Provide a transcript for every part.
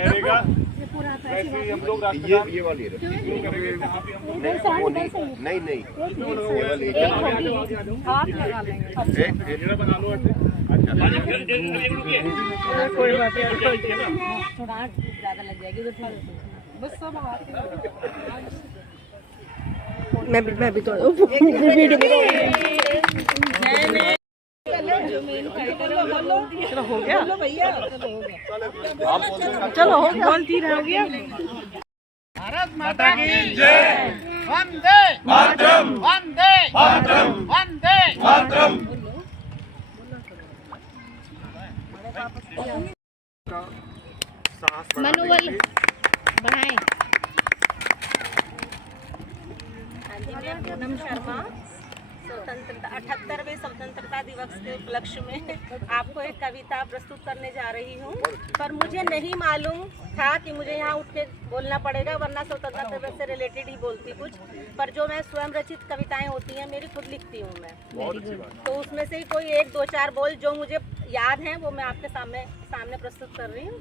लहरेगा वैसे ही हम लोग राष्ट्रगान ये वाली है नहीं नहीं बना लो ऐसे। कोई बात नहीं थोड़ा ज्यादा लग जाएगी तो बस सब मैं भी तो चलो हो गया चलो हो गया बोलती रह गया। भारत माता की जय। वंदे मातरम वंदे मातरम वंदे मातरम। मनोबल बढ़ाएं। मैं पूनम शर्मा 78वें स्वतंत्रता दिवस के उपलक्ष्य में आपको एक कविता प्रस्तुत करने जा रही हूँ। पर मुझे नहीं मालूम था कि मुझे यहाँ उठ के बोलना पड़ेगा, वरना स्वतंत्रता दिवस से रिलेटेड ही बोलती कुछ। पर जो मैं स्वयं रचित कविताएं होती हैं मेरी खुद लिखती हूँ मैं, तो उसमें से ही कोई 1-2-4 बोल जो मुझे याद हैं वो मैं आपके सामने प्रस्तुत कर रही हूँ।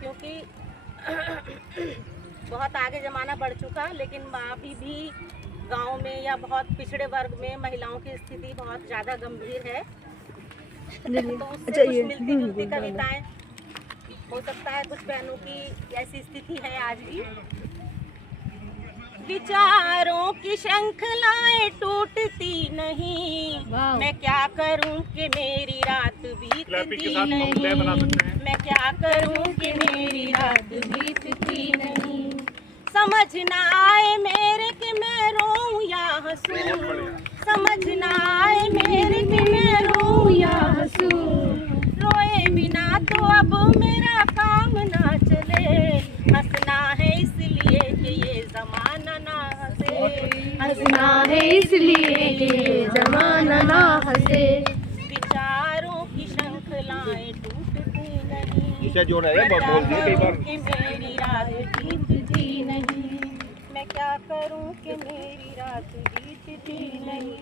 क्योंकि बहुत आगे ज़माना बढ़ चुका, लेकिन अभी भी गांव में या बहुत पिछड़े वर्ग में महिलाओं की स्थिति बहुत ज़्यादा गंभीर है। तो उससे कुछ मिलती जुलती कविताएं, हो सकता है कुछ बहनों की ऐसी स्थिति है आज भी। विचारों की श्रृंखलाएं टूटती नहीं, मैं क्या करूं कि मेरी रात बीतती नहीं, मैं क्या करूं कि मेरी रात बीतती नहीं। समझ ना आए मेरे कि मैं रोऊं या हंसूं, समझ ना आए मेरे कि मैं रोऊं या हंसूं। रोए बिना तो अब मेरा काम ना चले, हंसना है इसलिए कि ये जमाना ना हंसे, हंसना है इसलिए कि जमाना ना हंसे। विचारों की श्रृंखलाएं टूटती नहीं, इसे जो है बोल दिए कई बार कि मेरी रात बीतती नहीं, मैं क्या करूं कि मेरी रात बीतती नहीं।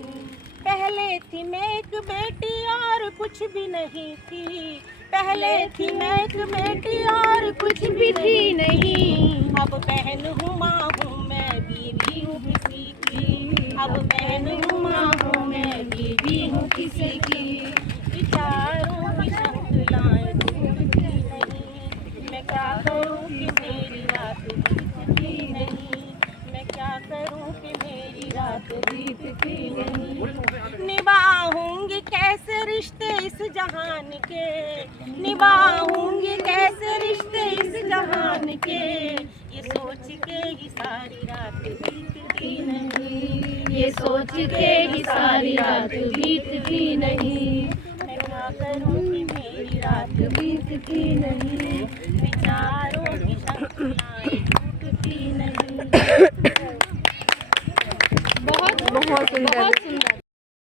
पहले थी मैं एक बेटी और कुछ भी नहीं थी, पहले थी मैं एक बेटी और कुछ भी थी नहीं। अब बहन हूँ माँ हूँ मैं बीवी हूँ किसी की, अब बहन हूँ माँ हूँ मैं बीवी हूँ किसी की। विचारों की श्रृंखलाएं टूटती नहीं, मैं क्या करूं कि मेरी रात बीतती नहीं, मैं क्या करूं कि मेरी रात बीतती नहीं। निभाऊंगी कैसे रिश्ते इस जहान के, निभाऊंगी कैसे रिश्ते इस जहान के, ये सोच के ही सारी रात बीतती नहीं, ये सोच के ही सारी रात बीतती नहीं, मैं क्या करूं कि मेरी रात बीतती नहीं। विचारों की श्रृंखलाएं टूटती नहीं। बहुत सुंदर।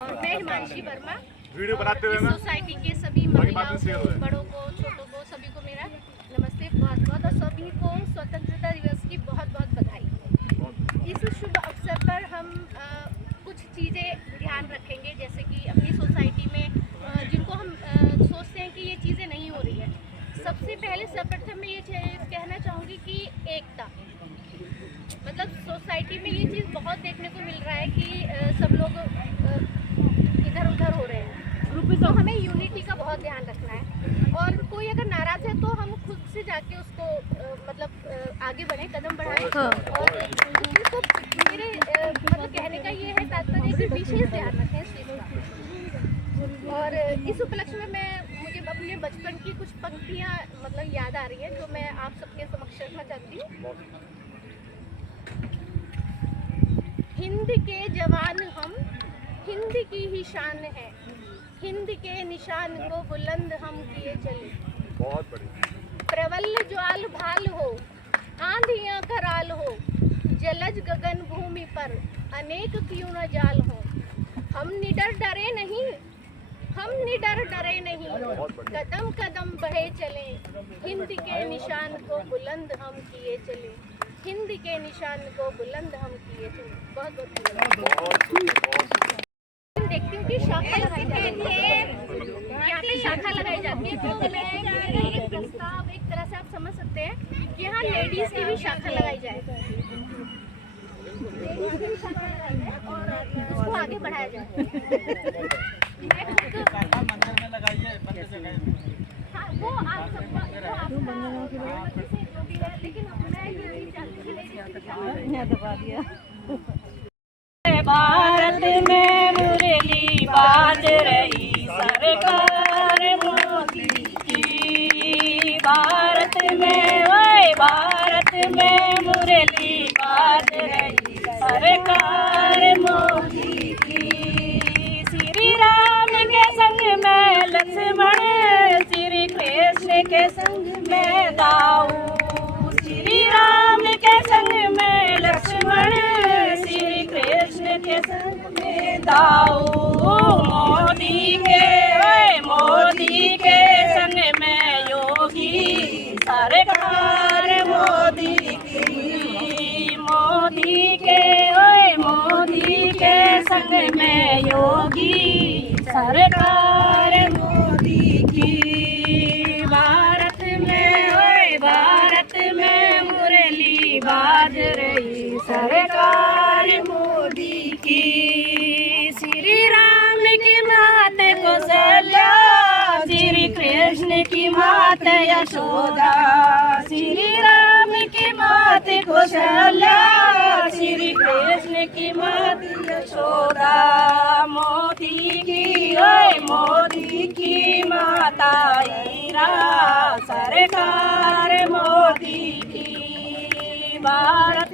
मैं हिमांशी वर्मा, वीडियो बनाते हुए इस सोसाइटी के सभी महिलाओं को, बड़ों को, छोटों को, सभी को मेरा नमस्ते बहुत-बहुत, और सभी को स्वतंत्रता दिवस की बहुत-बहुत बधाई। इस शुभ अवसर पर हम कुछ चीज़ें ध्यान रखेंगे, जैसे कि अपनी सोसाइटी में जिनको हम सोचते हैं कि ये चीज़ें नहीं हो रही है। सबसे पहले सर्वप्रथम मैं ये कहना चाहूँगी कि एकता, मतलब सोसाइटी में ये चीज़ बहुत देखने को मिल रहा है कि सब लोग इधर उधर हो रहे हैं, तो हमें यूनिटी का बहुत ध्यान रखना है। और कोई अगर नाराज़ है तो हम खुद से जाके उसको मतलब आगे बढ़ें, कदम बढ़ाएं। और इसको मेरे मतलब कहने का ये है तात्पर्य कि विशेष ध्यान रखें इस चीज़ का। और इस उपलक्ष्य में मुझे अपने बचपन की कुछ पंक्तियाँ मतलब याद आ रही हैं जो मैं आप सबके समक्ष रखना चाहती हूँ। हिंद के जवान हम, हिंद की ही शान है, हिंद के निशान को बुलंद हम किए चले। बहुत बढ़िया। प्रबल ज्वाल भाल हो, आंधियां कराल हो, जलज गगन भूमि पर अनेक क्यों न जाल हो। हम निडर डरे नहीं, हम निडर डरे नहीं, कदम कदम बढ़े चले, हिंद के निशान को बुलंद हम किए चले, हिंद के निशान को बुलंद हम किए चले। बहुत बहुत देखती हूँ कि शाखा लगाई जाती है, यहाँ पे शाखा लगाई जाती है, तो मैं एक प्रस्ताव समझ सकते हैं कि यहाँ लेडीज की भी शाखा लगाई जाए, लेडीज की भी शाखा लगाई जाए और उसको आगे बढ़ाया जाए। मंदिर में लगाइए, हाँ, वो आप सबका से जो भी है, लेकिन मैं यही चाहती हूँ भारत में मुरली बाज रही सरकार मोदी की, भारत में वही भारत में मुरली बाज रही सरकार मोदी की। श्री राम के संग में लक्ष्मण, श्री कृष्ण के संग में दाऊ, श्री राम के संग में लक्ष्मण, श्री कृष्ण के संग में दाऊ, मोदी के संग में योगी सरकार मोदी की, मोदी के संग में योगी सरकार मोदी की। भारत में मुरली बाज रही सरकार मोदी की। श्री राम की मात कौशल्या, श्री कृष्ण की मात यशोदा, श्री राम की मात कौशल्या, श्री कृष्ण की मात यशोदा, मोदी की माता ईरा सरकार मोदी की। भारत